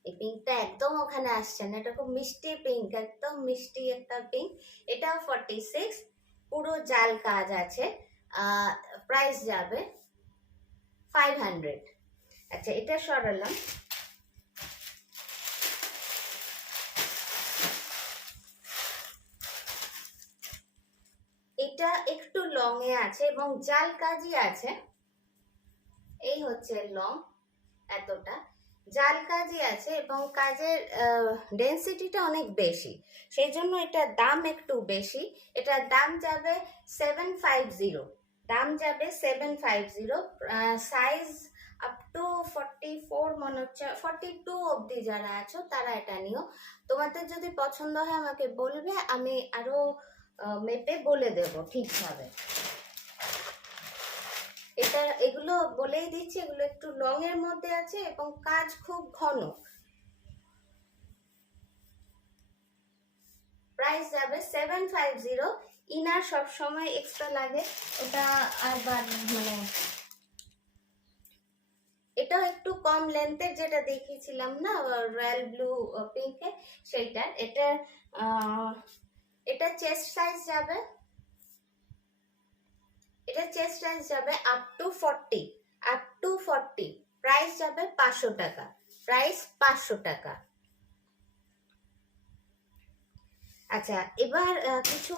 এই পিঙ্কটা একদম ওখানে আসছে না, এটা খুব মিষ্টি পিঙ্ক, একদম মিষ্টি একটা পিঙ্ক। এটাও 46, পুরো জাল কাজ আছে। প্রাইস যাবে 500। আচ্ছা, এটা সরালাম। এটা একটু লং এ আছে এবং জাল কাজই আছে। এই হচ্ছে লং, এতটা জাল কাজই আছে এবং কাজের ডেন্সিটিটা অনেক বেশি, সেই জন্য এটার দাম একটু বেশি। এটার দাম যাবে 750, দাম যাবে 750। সাইজ আপ টু 44 মনে হচ্ছে, 42 অবধি যারা আছো তারা এটা নিও। তোমাদের যদি পছন্দ হয় আমাকে বলবে, আমি আরো মেপে বলে দেব ঠিকভাবে। এটা এগুলো বলেই দিচ্ছি, এগুলো একটু লং এর মধ্যে আছে এবং কাজ খুব ঘন। প্রাইস যাবে 750। ইনার সব সময় এক্সট্রা লাগে, ওটা আবার মানে এটাও একটু কম লেন্থের, যেটা দেখিয়েছিলাম না রয়্যাল ব্লু পিঙ্কে, সেইটার। এটা চেস্ট সাইজ যাবে, এটা চেস্ট সাইজ যাবে up to 40, up to 40। Price যাবে 500 টাকা, প্রাইস 500 টাকা। আচ্ছা, এবার কিছু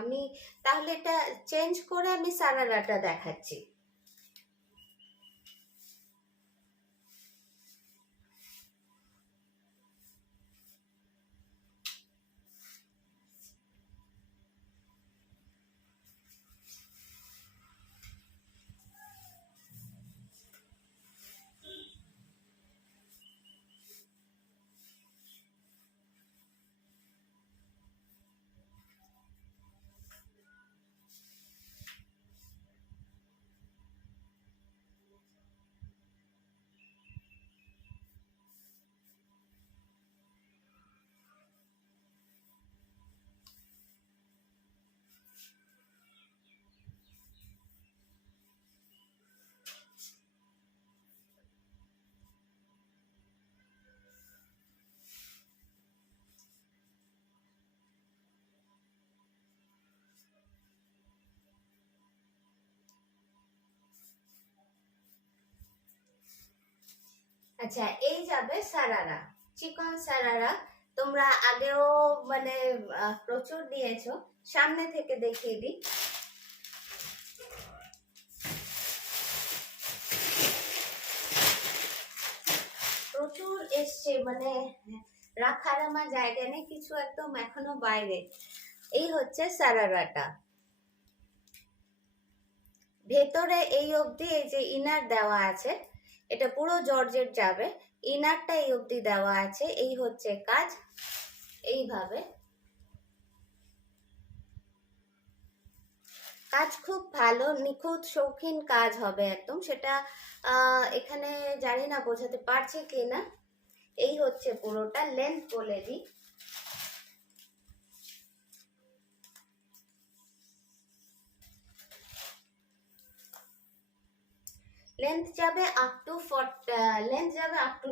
আমি তাহলে এটা চেঞ্জ করে আমি সারারাটা দেখাচ্ছি। আচ্ছা, এই যাবে সারারা, চিকন সারারা। তোমরা আগেও মানে প্রচুর দিয়েছো। সামনে থেকে দেখিয়ে দিই। প্রচুর এসছে, মানে রাখার আমার জায়গা নেই, কিছু একদম এখনো বাইরে। এই হচ্ছে সারারাটা। ভেতরে এই অবধি এই যে ইনার দেওয়া আছে, এটা পুরো জর্জেট যাবে। ইনারটা এই অবধি দেওয়া আছে। এই হচ্ছে কাজ, এইভাবে কাজ খুব ভালো, নিখুঁত, শৌখিন কাজ হবে একদম। সেটা এখানে জানি না বোঝাতে পারছে কি না। এই হচ্ছে পুরোটা লেন্থ, বলে দিই। লেন্থ যাবে আপ টু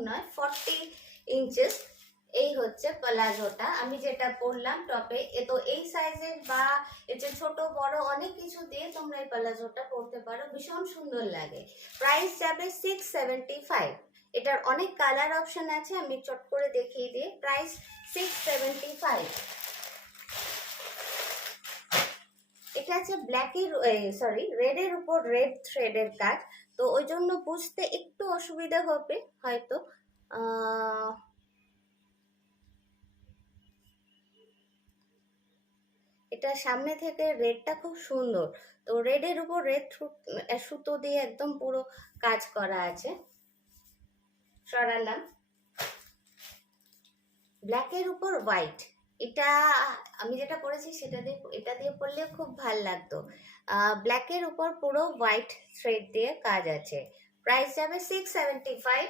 নয়, 40 ইঞ্চেস। এই হচ্ছে প্লাজোটা, আমি যেটা পরলাম টপে। এ তো এই সাইজের বা এর যে ছোট বড় অনেক কিছু দিয়ে তোমরা এই প্লাজোটা পরতে পারো, ভীষণ সুন্দর লাগে। প্রাইস যাবে 675। এটার অনেক কালার অপশন আছে, আমি চট করে দেখিয়ে দিই। প্রাইস 675। এটা আছে রেডের উপর রেড থ্রেডের কাজ, তো ওই জন্য বুঝতে একটু অসুবিধা হবে হয়তো। এটা সামনে থেকে রেডটা খুব সুন্দর, তো রেডের উপর রেড সুতো দিয়ে একদম পুরো কাজ করা আছে। সরালাম। ব্ল্যাকের উপর হোয়াইট, এটা আমি যেটা পরেছি সেটা দিয়ে, এটা দিয়ে পরলে খুব ভাল লাগতো। ব্ল্যাকের উপর পুরো হোয়াইট থ্রেড দিয়ে কাজ আছে। প্রাইস যাবে 675।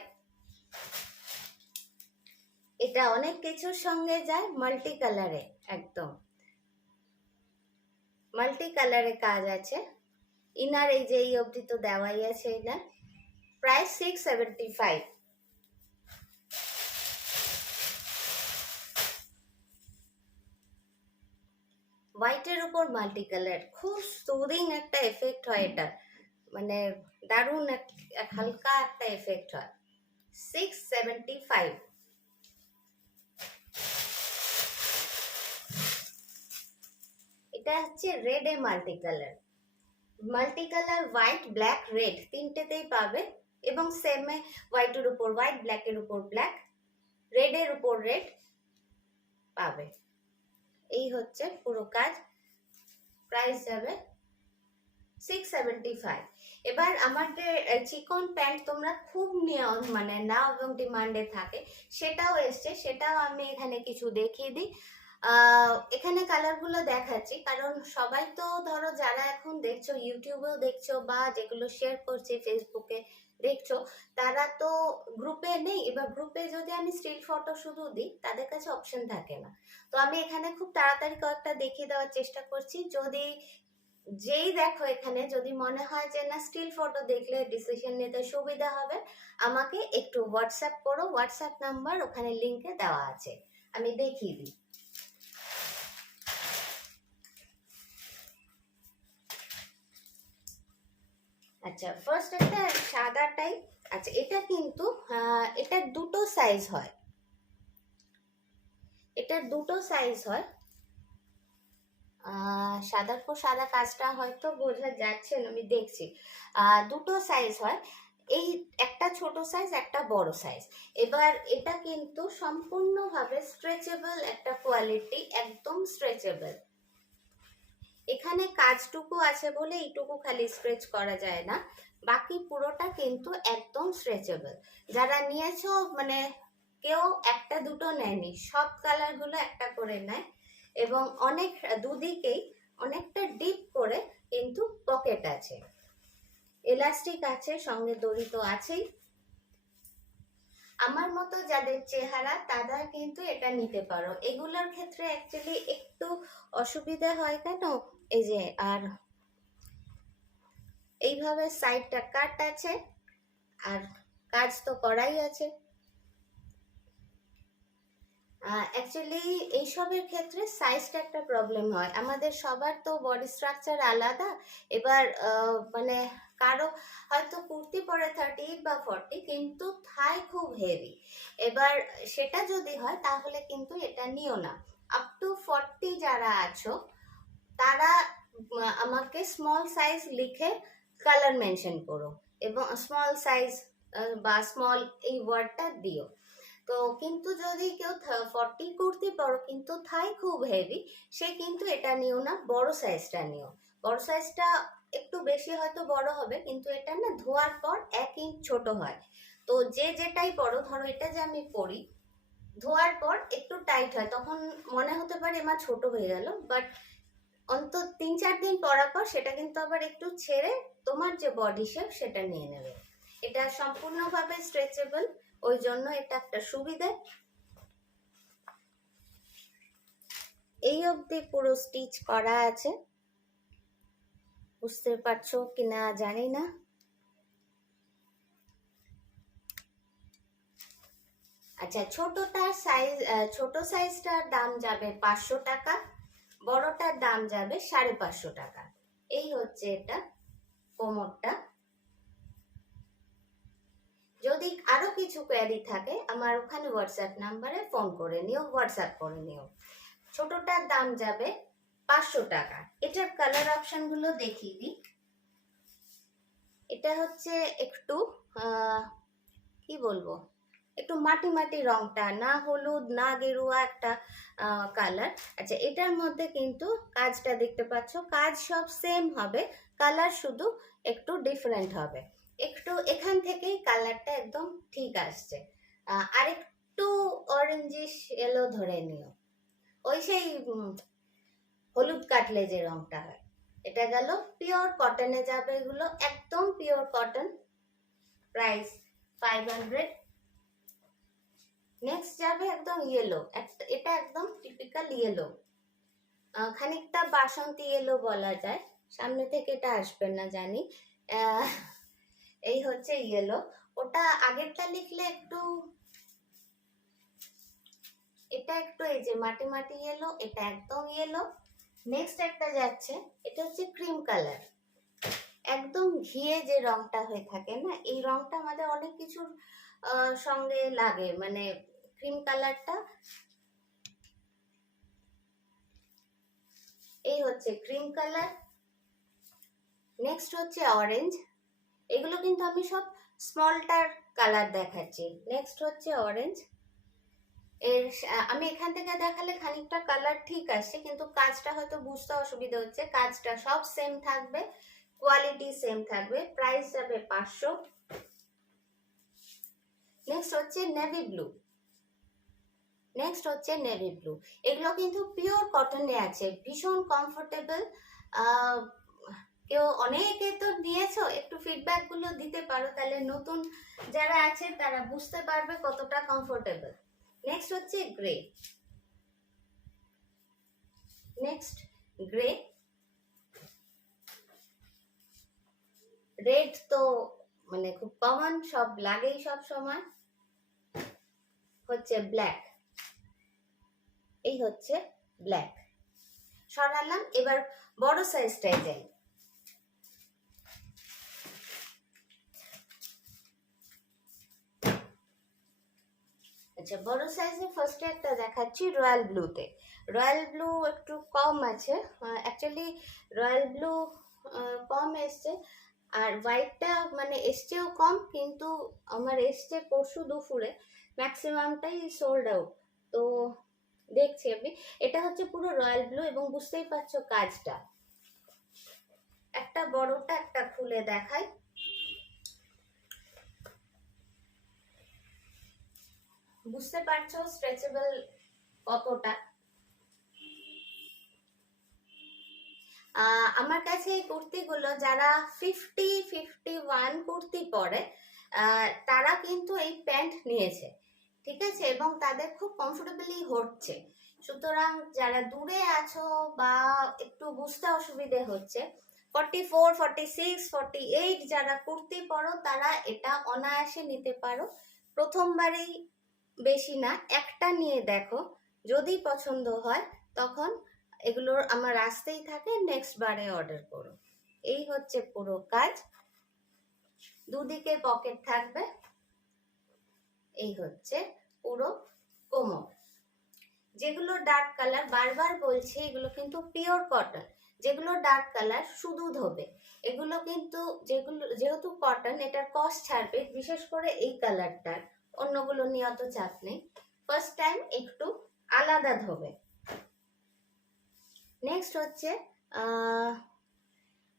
এটা অনেক কিছুর সঙ্গে যায়, মাল্টি কালারে, একদম মাল্টি কালারে কাজ আছে। ইনার এই যে এই অবধি তো দেওয়াই আছে ইনার। প্রাইস 675। হোয়াইটের উপর মাল্টি কালার, খুব সুদিং একটা এফেক্ট হয় এটা, মানে দারুণ এক হালকা একটা এফেক্ট হয়। 675। এটা হচ্ছে রেড এ multi colour. White, black, red তিনটেতেই পাবে, এবং সেমে হোয়াইটের উপর হোয়াইট, ব্ল্যাকের উপর ব্ল্যাক, রেডের উপর রেড পাবে। এই হচ্ছে পুরো কাজ। প্রাইস যাবে 675। এবার আমার যে চিকন প্যান্ট তোমরা খুব মানে নাও এবং ডিমান্ডে থাকে, সেটাও এসছে, সেটাও আমি এখানে কিছু দেখিয়ে দিই। এখানে কালারগুলো দেখাচ্ছি কারণ সবাই তো ধরো যারা এখন দেখছো, ইউটিউবেও দেখছো বা যেগুলো শেয়ার করছি ফেসবুকে দেখছো, তারা তো গ্রুপে নেই। এবার গ্রুপে যদি আমি স্টিল ফটো শুধু দিই, তাদের কাছে অপশন থাকে না। তো আমি এখানে খুব তাড়াতাড়ি কয়েকটা দেখিয়ে দেওয়ার চেষ্টা করছি। যদি যেই দেখো এখানে যদি মনে হয় যে না স্টিল ফটো দেখলে ডিসিশন নিতে সুবিধা হবে, আমাকে একটু হোয়াটসঅ্যাপ করো। হোয়াটসঅ্যাপ নাম্বার ওখানে লিঙ্কে দেওয়া আছে, আমি দেখিয়ে দিই। আচ্ছা, ফার্স্ট একটা সাদা টাইপ। আচ্ছা, এটা কিন্তু এটা দুটো সাইজ হয়। এটার দুটো সাইজ হয়। সাদার পর সাদা কাজটা হয়তো বোঝা যাচ্ছে না, আমি দেখছি। দুটো সাইজ হয়, এই একটা ছোট সাইজ একটা বড় সাইজ। এবার এটা কিন্তু সম্পূর্ণভাবে স্ট্রেচেবল একটা কোয়ালিটি, একদম স্ট্রেচেবল। এখানে কাজটুকু আছে বলে এইটুকু খালি স্ট্রেচ করা যায় না, বাকি পুরোটা কিন্তু একদম স্ট্রেচেবল। যারা নিয়েছো মানে কেউ একটা দুটো নেয়নি, সব কালারগুলো একটা করে নেয় এবং অনেক দুদিকেই অনেকটা ডিপ করে কিন্তু পকেট আছে, এলাস্টিক আছে, সঙ্গে দড়ি তো আছেই। আমার মতো যাদের চেহারা তারা কিন্তু এটা নিতে পারো। এগুলোর ক্ষেত্রে অ্যাকচুয়ালি একটু অসুবিধা হয় কেন, এই যে আর এইভাবে সাইডটা কাট আছে আর কাজ তো করাই আছে। অ্যাকচুয়ালি এইসবের ক্ষেত্রে সাইজটা একটা প্রবলেম হয়। আমাদের সবার তো বডি স্ট্রাকচার আলাদা। এবার মানে কারো হয়তো কুর্তি পরে 38 বা 40, কিন্তু থাই খুব হেভি। এবার সেটা যদি হয় তাহলে কিন্তু এটা নিও না। আপ টু 40 যারা আছো তারা আমাকে স্মল সাইজ লিখে কালার মেনশন করো এবং স্মল সাইজ বা স্মল এই ওয়ার্ডটা দিও। তো কিন্তু যদি কেউ 40 কুর্তি পরো কিন্তু থাই খুব হেভি, সে কিন্তু এটা নিও না, বড় সাইজটা নিও। বড় সাইজটা একটু বেশি হয়তো বড় হবে, কিন্তু এটা না ধোয়ার পর 1 ইঞ্চ ছোট হয়। তো যে যেটাই পরো, ধরো এটা যে আমি পরি, ধোয়ার পর একটু টাইট হয়, তখন মনে হতে পারে এমা ছোট হয়ে গেল, বাট অন্তত 3-4 দিন পরার পর সেটা কিন্তু আবার একটু ছেড়ে তোমার যে বডি শেপ সেটা নিয়ে নেবে। এটা সম্পূর্ণভাবে স্ট্রেচেবল, ওই জন্য এটা একটা সুবিধা। এই অবধি পুরো স্টিচ করা আছে, বুঝতে পারছো কিনা জানি না। আচ্ছা, ছোটটার সাইজ, ছোট সাইজটার দাম যাবে 500 টাকা, বড়টার দাম যাবে 550 টাকা। এই হচ্ছে এটা কোমরটা। যদি আরো কিছু কোয়ারি থাকে আমার ওখানে হোয়াটসঅ্যাপ নাম্বারে ফোন করে নিও, হোয়াটসঅ্যাপ করে নিও। ছোটটার দাম যাবে 500 টাকা। এটার কালার অপশন গুলো দেখিয়ে দিই। এটা হচ্ছে একটু কি বলবো, একটু মাটি মাটি রংটা, না হলুদ না গেরুয়া একটা কালার। আচ্ছা, এটার মধ্যে কিন্তু কাজটা দেখতে পাচ্ছ, কাজ সব সেম হবে, কালার শুধু একটু ডিফারেন্ট হবে। একটু এখান থেকেই কালারটা একদম ঠিক আসছে। আর একটু অরেঞ্জিশ এলো ধরে নিও, ওই সেই হলুদ কাটলে যে রংটা হয়। এটা গেল পিওর কটনে যাবে, এগুলো একদম পিওর কটন, প্রাইস 500। নেক্সট যাবে একদম ইয়েলো, এটা একদম টিপিক্যাল ইয়েলো, খানিকটা বাসন্তী ইয়েলো বলা যায়, সামনে থেকে এটা আসবে না জানি। এই হচ্ছে ইয়েলো, ওটা আগেরটা লিখলে একটু, এটা একটু এই যে মাটি মাটি ইয়েলো, এটা একদম ইয়েলো। নেক্সট একটা যাচ্ছে, এটা হচ্ছে ক্রিম কালার, একদম ঘিয়ে যে রংটা হয়ে থাকে না, এই রংটা আমাদের অনেক কিছুর সঙ্গে লাগে, মানে ক্রিম কালারটা। এই হচ্ছে ক্রিম কালার। নেক্সট হচ্ছে অরেঞ্জ, এগুলো কিন্তু আমি সব স্মলটার কালার দেখাচ্ছি। নেক্সট হচ্ছে অরেঞ্জ, এর আমি এখান থেকে দেখালে খানিকটা কালার ঠিক আসছে, কিন্তু কাজটা হয়তো বুঝতে অসুবিধা হচ্ছে। কাজটা সব সেম থাকবে, কোয়ালিটি সেম থাকবে, প্রাইস যাবে 500। নেক্সট হচ্ছে নেভি ব্লু, নেক্সট হচ্ছে নেভি ব্লু। এগুলো কিন্তু পিওর কটনে আছে, ভীষণ কমফোর্টেবল। কেউ অনেকে তো দিয়েছো, একটু ফিডব্যাক গুলো দিতে পারো, তাহলে নতুন যারা আছে তারা বুঝতে পারবে কতটা কমফোর্টেবল। নেক্সট হচ্ছে গ্রে, নেক্সট গ্রে। রেড তো মানে খুব কমন, সব লাগেই সব সময়। হচ্ছে ব্ল্যাক, এই হচ্ছে ব্ল্যাক। সরালাম, এবার বড় সাইজটাই যাই। আচ্ছা, বড় সাইজে ফার্স্টে একটা দেখাচ্ছি রয়্যাল ব্লুতে। রয়্যাল ব্লু একটু কম আছে, অ্যাকচুয়ালি রয়্যাল ব্লু কম এসছে, আর হোয়াইটটা মানে এসছেও কম, কিন্তু আমার এসছে পরশু দুপুরে, ম্যাক্সিমামটাই সোল্ড আউট। তো দেখছি আমি, এটা হচ্ছে পুরো রয়্যাল ব্লু এবং বুঝতেই পারছো কাজটা। একটা বড়টা একটা খুলে দেখাই। বুঝতে পারছো স্ট্রেচেবল কতটা। আমার কাছে এই কুর্তিগুলো যারা 51 কুর্তি পরে তারা কিন্তু এই প্যান্ট নিয়েছে, ঠিক আছে, এবং তাদের খুব কমফোর্টেবলি হচ্ছে। সুতরাং যারা দূরে আছো বা একটু বুঝতে অসুবিধে হচ্ছে, 44, 46, 48 যারা কুর্তি পরো তারা এটা অনায়াসে নিতে পারো। প্রথমবারেই বেশি না, একটা নিয়ে দেখো, যদি পছন্দ হয় তখন এগুলোর আমার আসতেই থাকে, নেক্সট বারে অর্ডার করো। এই হচ্ছে পুরো কাজ, দুদিকে পকেট থাকবে। এই হচ্ছে পুরো কোমর। যেগুলো ডার্ক কালার, বারবার বলছি এগুলো কিন্তু পিওর কটন। যেগুলো ডার্ক কালার শুধু ধোবে, এগুলো কিন্তু যেহেতু কটন, এটার কস্ট ছাড়বে, বিশেষ করে এই কালারটার। অন্যগুলো নিয়ে অত চাপ নেই, ফার্স্ট টাইম একটু আলাদা ধোবে। নেক্সট হচ্ছে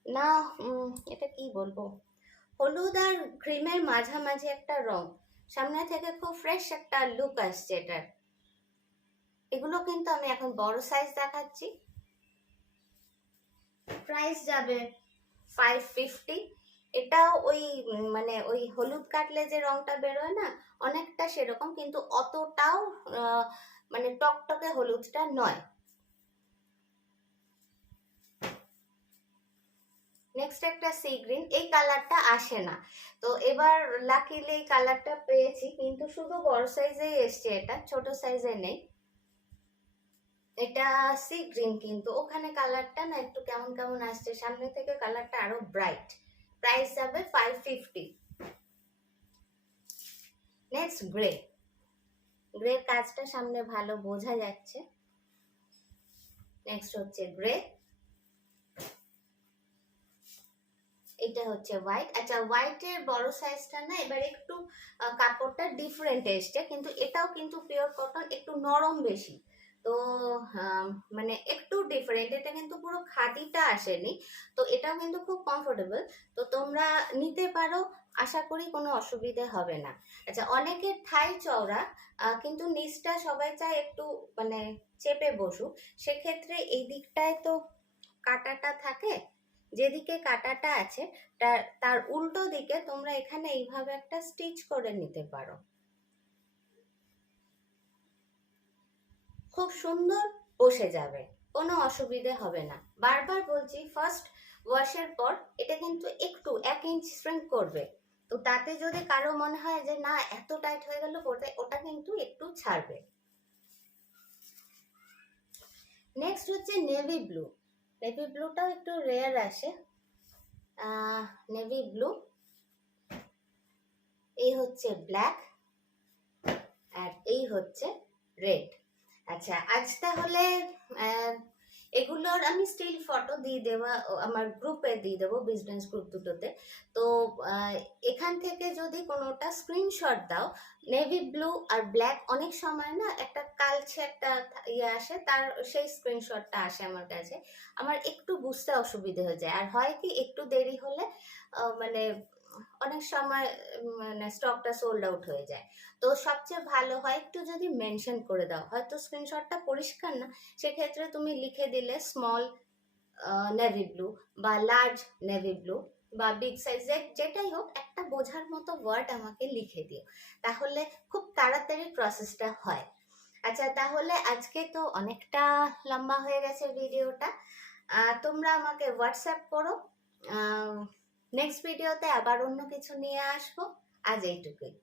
না এটা কি বলবো, হলুদ আর ক্রিমের মাঝামাঝি একটা রং, সামনে থেকে খুব ফ্রেশ একটা লুক আসছে এটার। এগুলো কিন্তু আমি এখন বড় সাইজ দেখাচ্ছি। প্রাইস যাবে 550। এটাও ওই মানে ওই হলুদ কাটলে যে রংটা বেরোয় না, অনেকটা সেরকম, কিন্তু অতটাও মানে টকটকে হলুদটা নয়। নেক্সট একটা সি গ্রিন, এই কালারটা আসে না, তো এবার লাকিলি এই কালারটা পেয়েছি, কিন্তু শুধু বড় সাইজেই এসছে, এটা ছোট সাইজে নেই। এটা সি গ্রিন, কিন্তু ওখানে কালারটা না একটু কেমন কেমন আসছে, সামনে থেকে কালারটা আরো ব্রাইট। প্রাইস যাবে 550। Next grey. গ্রে কাজটা সামনে ভালো বোঝা যাচ্ছে। নেক্সট হচ্ছে গ্রে। এটা হচ্ছে হোয়াইট। আচ্ছা, হোয়াইটের বড় সাইজটা না এবার একটু কাপড়টা ডিফারেন্ট এসছে, কিন্তু এটাও কিন্তু পিওর কটন, একটু নরম বেশি। তো মানে একটু ডিফারেন্ট, এটা কিন্তু পুরো খাদিটা আসেনি, তো এটাও কিন্তু খুব কমফোর্টেবল। তো তোমরা নিতে পারো, আশা করি কোনো অসুবিধে হবে না। আচ্ছা, অনেকের থাই চওড়া, কিন্তু নিচটা সবাই চায় একটু মানে চেপে বসুক, সেক্ষেত্রে এই দিকটায় তো কাটাটা থাকে, যেদিকে কাটাটা আছে তার উল্টো দিকে তোমরা এখানে এইভাবে একটা স্টিচ করে নিতে পারো, খুব সুন্দর বসে যাবে, কোনো অসুবিধে হবে না। বারবার বলছি, ফার্স্ট ওয়াশের পর এটা কিন্তু একটু 1 ইঞ্চ শ্রিঙ্ক করবে, তো তাতে যদি কারো মনে হয় যে না এত টাইট হয়ে গেল, ওটা কিন্তু একটু ছাড়বে। নেক্সট হচ্ছে নেভি ব্লু। নেভি ব্লুটাও একটু রেয়ার আসে। নেভি ব্লু, এই হচ্ছে ব্ল্যাক, আর এই হচ্ছে রেড। আচ্ছা, আজ তাহলে এগুলোর আমি স্টিল ফটো দিয়ে দেওয়া আমার গ্রুপে দিয়ে দেবো, বিজনেস গ্রুপ দুটোতে। তো এখান থেকে যদি কোনোটা স্ক্রিনশট দাও, নেভি ব্লু আর ব্ল্যাক, অনেক সময় না একটা কালচে একটা ইয়ে আসে, তার সেই স্ক্রিনশটটা আসে আমার কাছে, আমার একটু বুঝতে অসুবিধে হয়ে যায়। আর হয় কি, একটু দেরি হলে মানে অনেক সময় মানে স্টকটা সোল্ড আউট হয়ে যায়। তো সবচেয়ে ভালো হয় একটু যদি মেনশন করে দাও, হয়তো স্ক্রিনশটটা পরিষ্কার না, সেক্ষেত্রে তুমি লিখে দিলে স্মল নেভি ব্লু বা লার্জ নেভি ব্লু বা বিগ সাইজ, যেটাই হোক, একটা বোঝার মতো ওয়ার্ড আমাকে লিখে দিও, তাহলে খুব তাড়াতাড়ি প্রসেসটা হয়। আচ্ছা, তাহলে আজকে তো অনেকটা লম্বা হয়ে গেছে ভিডিওটা, তোমরা আমাকে হোয়াটসঅ্যাপ করো, নেক্সট ভিডিওতে আবার অন্য কিছু নিয়ে আসবো। আজ এইটুকুই।